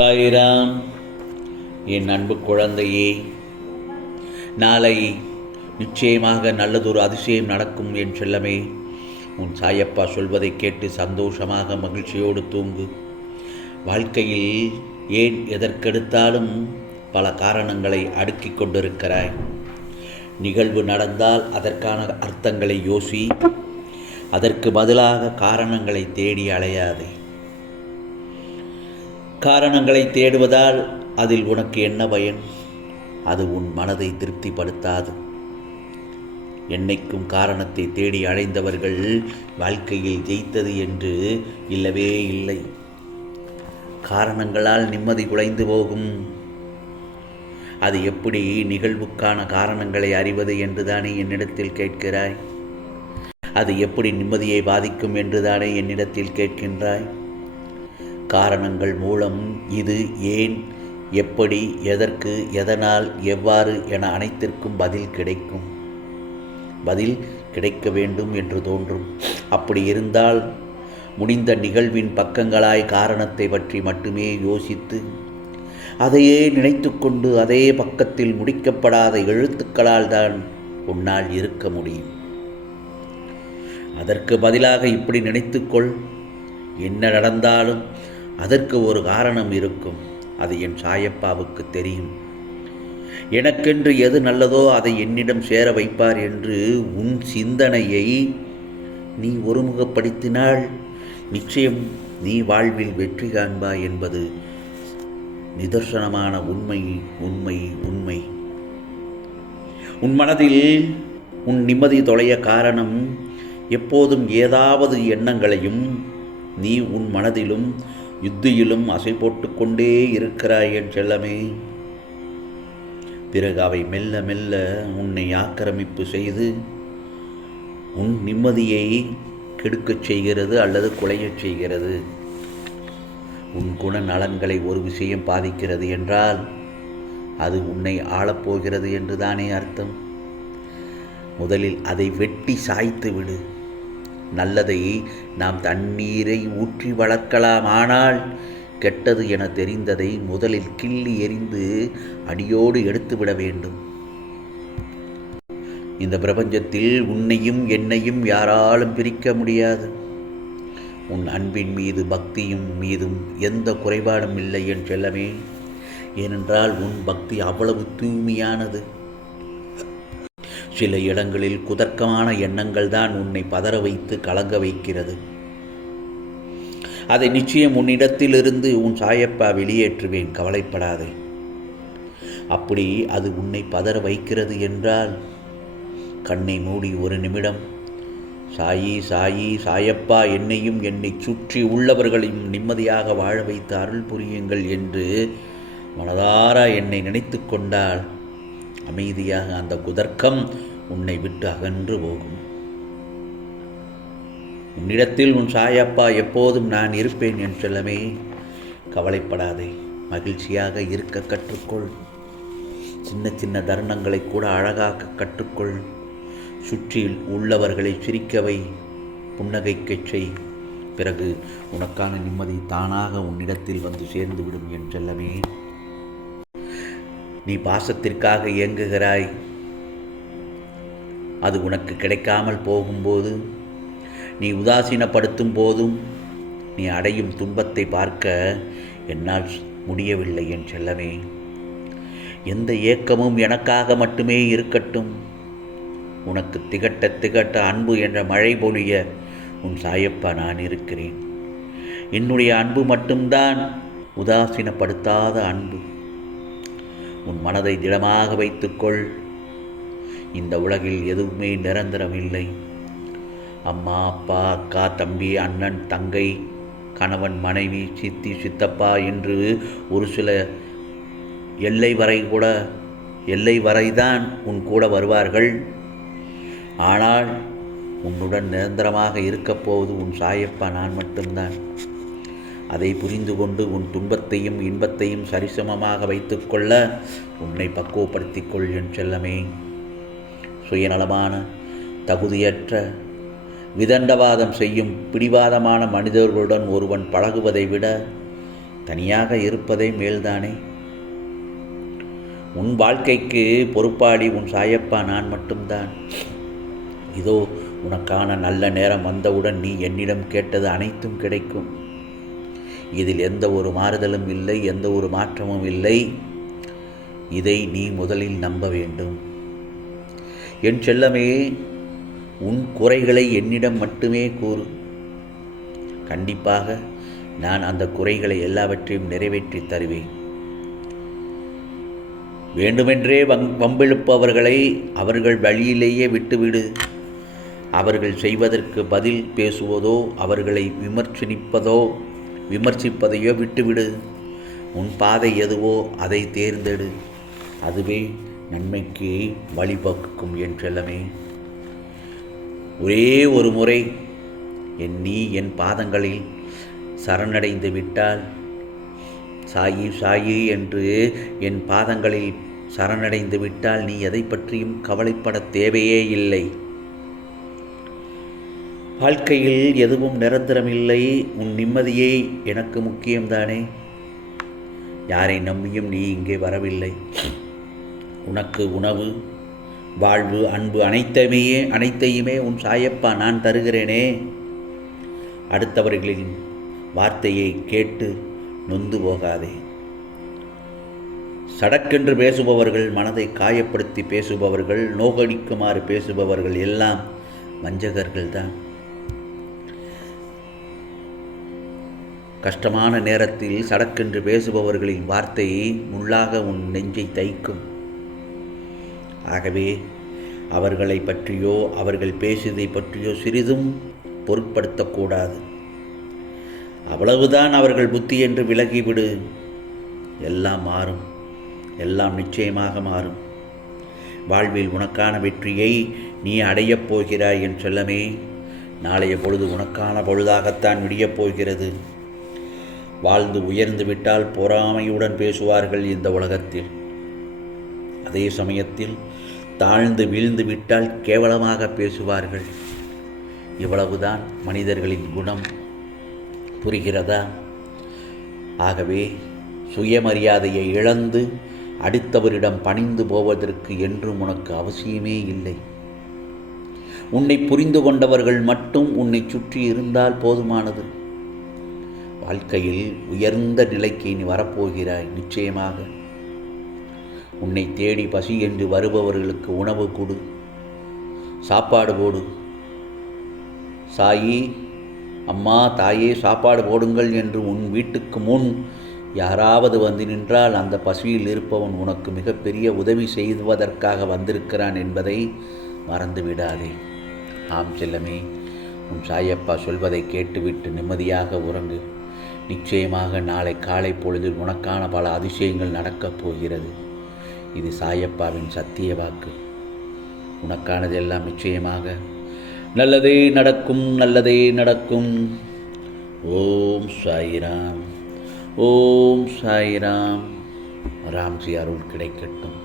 சாயிராம் என் அன்பு குழந்தையே நாளை நிச்சயமாக நல்லதொரு அதிசயம் நடக்கும் என் செல்லமே. உன் சாயப்பா சொல்வதை கேட்டு சந்தோஷமாக மகிழ்ச்சியோடு தூங்கு. வாழ்க்கையில் ஏன் எதற்கெடுத்தாலும் பல காரணங்களை அடுக்கி கொண்டிருக்கிறாய். நிகழ்வு நடந்தால் அதற்கான அர்த்தங்களை யோசி அதற்கு பதிலாக காரணங்களை தேடி அலையாதே. காரணங்களை தேடுவதால் அதில் உனக்கு என்ன பயன்? அது உன் மனதை திருப்திப்படுத்தாது. என்னைக்கும் காரணத்தை தேடி அடைந்தவர்கள் வாழ்க்கையில் ஜெயித்தது என்று இல்லவே இல்லை. காரணங்களால் நிம்மதி குலைந்து போகும். அது எப்படி நிகழ்வுக்கான காரணங்களை அறிவது என்றுதானே என்னிடத்தில் கேட்கிறாய்? அது எப்படி நிம்மதியை பாதிக்கும் என்றுதானே என்னிடத்தில் கேட்கின்றாய்? காரணங்கள் மூலம் இது ஏன் எப்படி எதற்கு எதனால் எவ்வாறு என அனைத்திற்கும் பதில் கிடைக்கும். பதில் கிடைக்க வேண்டும் என்று தோன்றும். அப்படி இருந்தால் முடிந்த நிகழ்வின் பக்கங்களாய் காரணத்தை பற்றி மட்டுமே யோசித்து அதையே நினைத்துக்கொண்டு அதே பக்கத்தில் முடிக்கப்படாத எழுத்துக்களால் தான் உன்னால் இருக்க முடியும். அதற்கு பதிலாக இப்படி நினைத்துக்கொள் என்ன நடந்தாலும் அதற்கு ஒரு காரணம் இருக்கும். அது என் சாயப்பாவுக்கு தெரியும். எனக்கென்று எது நல்லதோ அதை என்னிடம் சேர வைப்பார் என்று உன் சிந்தனையை நீ ஒருமுகப்படுத்தினால் நிச்சயம் நீ வாழ்வில் வெற்றி காண்பாய் என்பது நிதர்சனமான உண்மை உண்மை உண்மை. உன் மனதில் உன் நிம்மதி தொலைய காரணம் எப்போதும் ஏதாவது எண்ணங்களையும் நீ உன் மனதிலும் யுத்தியிலும் அசை போட்டுக்கொண்டே இருக்கிறாய் என் செல்லமே. பிறகு அவை மெல்ல மெல்ல உன்னை ஆக்கிரமிப்பு செய்து உன் நிம்மதியை கெடுக்கச் செய்கிறது அல்லது குலையச் செய்கிறது. உன் குண நலன்களை ஒரு விஷயம் பாதிக்கிறது என்றால் அது உன்னை ஆளப்போகிறது என்று தானே அர்த்தம். முதலில் அதை வெட்டி சாய்த்து விடு. நல்லதை நாம் தண்ணீரை ஊற்றி வளர்க்கலாம். ஆனால் கெட்டது என தெரிந்ததை முதலில் கிள்ளி எறிந்து அடியோடு எடுத்துவிட வேண்டும். இந்த பிரபஞ்சத்தில் உன்னையும் என்னையும் யாராலும் பிரிக்க முடியாது. உன் அன்பின் மீது பக்தியும் மீதும் எந்த குறைபாடும் இல்லை என் செல்லமே. ஏனென்றால் உன் பக்தி அவ்வளவு தூய்மையானது. சில இடங்களில் குதர்க்கமான எண்ணங்கள் தான் உன்னை பதற வைத்து கலங்க வைக்கிறது. அதை நிச்சயம் உன்னிடத்திலிருந்து உன் சாயப்பா வெளியேற்றுவேன் கவலைப்படாதே. அப்படி அது உன்னை பதற வைக்கிறது என்றால் கண்ணை மூடி ஒரு நிமிடம் சாயி சாயி சாயப்பா என்னையும் என்னை சுற்றி உள்ளவர்களையும் நிம்மதியாக வாழ வைத்து அருள் புரியுங்கள் என்று மனதார என்னை நினைத்து கொண்டால் அமைதியாக அந்த குதர்க்கம் உன்னை விட்டு அகன்று போகும். உன்னிடத்தில் உன் சாயப்பா எப்போதும் நான் இருப்பேன் என் செல்லமே. கவலைப்படாதே மகிழ்ச்சியாக இருக்க கற்றுக்கொள். சின்ன சின்ன தருணங்களை கூட அழகாக்க கற்றுக்கொள். சுற்றில் உள்ளவர்களை சிரிக்கவை புன்னகைக்கச் செய். பிறகு உனக்கான நிம்மதி தானாக உன்னிடத்தில் வந்து சேர்ந்துவிடும் என் செல்லமே. நீ பாசத்திற்காக இயங்குகிறாய். அது உனக்கு கிடைக்காமல் போகும்போது நீ உதாசீனப்படுத்தும் போதும் நீ அடையும் துன்பத்தை பார்க்க என்னால் முடியவில்லை என் செல்லமே. எந்த ஏக்கமும் எனக்காக மட்டுமே இருக்கட்டும். உனக்கு திகட்ட திகட்ட அன்பு என்ற மழை பொழிய உன் சாயப்பா நான் இருக்கிறேன். என்னுடைய அன்பு மட்டும்தான் உதாசீனப்படுத்தாத அன்பு. உன் மனதை திடமாக வைத்துக்கொள். இந்த உலகில் எதுவுமே நிரந்தரம் இல்லை அம்மா அப்பா அக்கா தம்பி அண்ணன் தங்கை கணவன் மனைவி சித்தி சித்தப்பா என்று ஒரு சில எல்லை வரை கூட எல்லை வரைதான் உன் கூட வருவார்கள். ஆனால் உன்னுடன் நிரந்தரமாக இருக்கப் போவது உன் சாயப்பா நான் மட்டும்தான். அதை புரிந்து கொண்டு உன் துன்பத்தையும் இன்பத்தையும் சரிசமமாக வைத்துக்கொள்ள உன்னை பக்குவப்படுத்திக் கொள் என் செல்லமே. சுயநலமான தகுதியற்ற விதண்டவாதம் செய்யும் பிடிவாதமான மனிதர்களுடன் ஒருவன் பழகுவதை விட தனியாக இருப்பதே மேல்தானே. உன் வாழ்க்கைக்கு பொறுப்பாளி உன் சாயப்பா நான் மட்டும்தான். இதோ உனக்கான நல்ல நேரம் வந்தவுடன் நீ என்னிடம் கேட்டது அனைத்தும் கிடைக்கும். இதில் எந்த ஒரு மாறுதலும் இல்லை எந்த ஒரு மாற்றமும் இல்லை. இதை நீ முதலில் நம்ப வேண்டும். என் செல்லமே உன் குறைகளை என்னிடம் மட்டுமே கூறு. கண்டிப்பாக நான் அந்த குறைகளை எல்லாவற்றையும் நிறைவேற்றி தருவேன். வேண்டுமென்றே வங் வம்பிழுப்பவர்களை அவர்கள் வழியிலேயே விட்டுவிடு. அவர்கள் செய்வதற்கு பதில் பேசுவதோ அவர்களை விமர்சனிப்பதோ விமர்சிப்பதையோ விட்டுவிடு. உன் பாதை எதுவோ அதை தேர்ந்தெடு. அதுவே நன்மைக்கு வழிவகுக்கும் என் செல்லமே ஒரே ஒரு முறை என் நீ என் பாதங்களில் சரணடைந்து விட்டால் சாயி சாயி என்று என் பாதங்களில் சரணடைந்து விட்டால் நீ எதை பற்றியும் கவலைப்பட தேவையே இல்லை. வாழ்க்கையில் எதுவும் நிரந்தரமில்லை உன் நிம்மதியே எனக்கு முக்கியம்தானே? யாரை நம்பியும் நீ இங்கே வரவில்லை. உனக்கு உணவு வாழ்வு அன்பு அனைத்தையுமே அனைத்தையுமே உன் சாயப்பா நான் தருகிறேனே. அடுத்தவர்களின் வார்த்தையை கேட்டு நொந்து போகாதே. சடக்கென்று பேசுபவர்கள் மனதை காயப்படுத்தி பேசுபவர்கள் நோகடிக்குமாறு பேசுபவர்கள் எல்லாம் வஞ்சகர்கள்தான். கஷ்டமான நேரத்தில் சடக்கென்று பேசுபவர்களின் வார்த்தை முள்ளாக உன் நெஞ்சை தைக்கும். ஆகவே அவர்களை பற்றியோ அவர்கள் பேசியதை பற்றியோ சிறிதும் பொருட்படுத்தக்கூடாது. அவ்வளவுதான் அவர்கள் புத்தி என்று விலகிவிடு. எல்லாம் மாறும். எல்லாம் நிச்சயமாக மாறும். வாழ்வில் உனக்கான வெற்றியை நீ அடையப் போகிறாய் என் செல்லமே. நாளைய பொழுது உனக்கான பொழுதாகத்தான் விடியப் போகிறது. வாழ்ந்து உயர்ந்து விட்டால் பொறாமையுடன் பேசுவார்கள் இந்த உலகத்தில். அதே சமயத்தில் தாழ்ந்து வீழ்ந்து விட்டால் கேவலமாக பேசுவார்கள். இவ்வளவுதான் மனிதர்களின் குணம். புரிகிறதா? ஆகவே சுயமரியாதையை இழந்து அடுத்தவரிடம் பணிந்து போவதற்கு என்றும் உனக்கு அவசியமே இல்லை. உன்னை புரிந்து கொண்டவர்கள் மட்டும் உன்னை சுற்றி இருந்தால் போதுமானது. வாழ்க்கையில் உயர்ந்த நிலைக்கு நீ வரப்போகிறாய் நிச்சயமாக. உன்னை தேடி பசி என்று வருபவர்களுக்கு உணவு கொடு சாப்பாடு போடு. சாயி அம்மா தாயே சாப்பாடு போடுங்கள் என்று உன் வீட்டுக்கு முன் யாராவது வந்து நின்றால் அந்த பசியில் இருப்பவன் உனக்கு மிகப்பெரிய உதவி செய்வதற்காக வந்திருக்கிறான் என்பதை மறந்து விடாதே. ஆம் செல்லமே உன் சாயப்பா சொல்வதை கேட்டுவிட்டு நிம்மதியாக உறங்கு. நிச்சயமாக நாளை காலை பொழுதில் உனக்கான பல அதிசயங்கள் நடக்கப் போகிறது. இது சாயப்பாவின் சத்திய வாக்கு. உனக்கானதெல்லாம் நிச்சயமாக. நல்லதே நடக்கும் நல்லதே நடக்கும். ஓம் சாயிராம். ஓம் சாயிராம். ராம்ஜி அருள் கிடைக்கட்டும்.